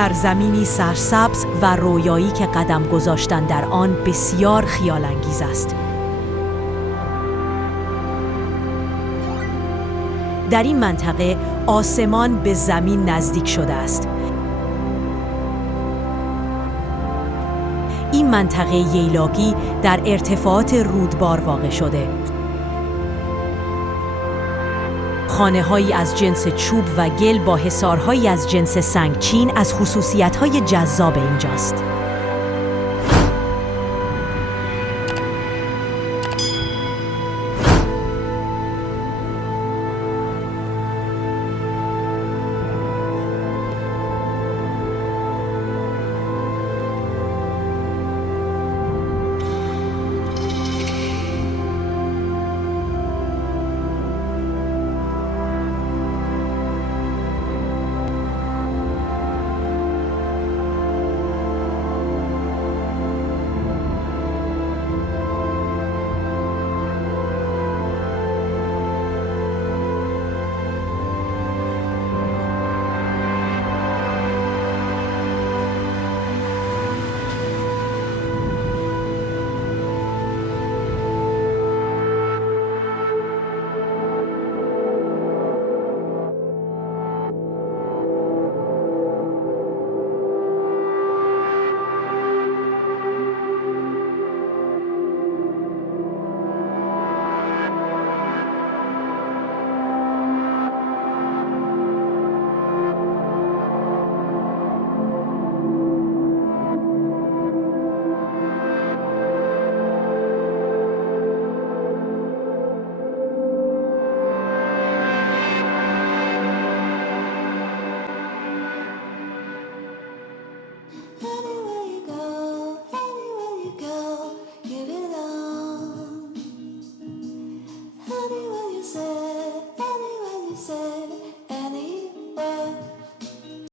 سرزمینی سرسبز و رویایی که قدم گذاشتن در آن بسیار خیال‌انگیز است. در این منطقه آسمان به زمین نزدیک شده است. این منطقه ییلاقی در ارتفاعات رودبار واقع شده. خانه‌هایی از جنس چوب و گل با حصارهایی از جنس سنگچین از خصوصیت‌های جذاب اینجاست.